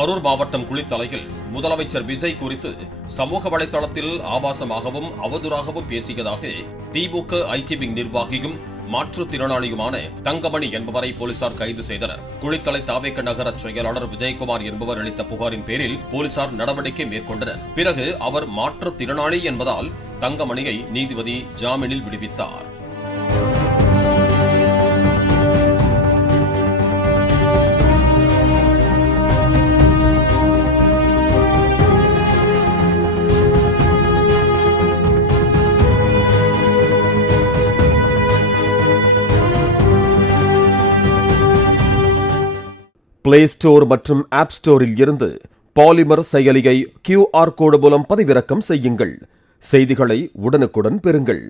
கரூர் மாவட்டம் குளித்தலையில் முதலமைச்சர் விஜய் குறித்து சமூக வலைதளத்தில் ஆபாசமாகவும் அவதூறாகவும் பேசியதாக திமுக ஐடி விங் நிர்வாகியும் மாற்றுத்திறனாளியுமான தங்கமணி என்பவரை போலீசார் கைது செய்தனர். குளித்தலை தாவேக நகர செயலாளர் விஜயகுமார் என்பவர் அளித்த புகாரின் பேரில் போலீசார் நடவடிக்கை மேற்கொண்டனர். பிறகு அவர் மாற்றுத்திறனாளி என்பதால் தங்கமணியை நீதிபதி ஜாமீனில் விடுவித்தார். பிளே ஸ்டோர் மற்றும் ஆப் ஸ்டோரில் இருந்து பாலிமர் செயலியை QR கோடு மூலம் பதிவிறக்கம் செய்யுங்கள். செய்திகளை உடனுக்குடன் பெறுங்கள்.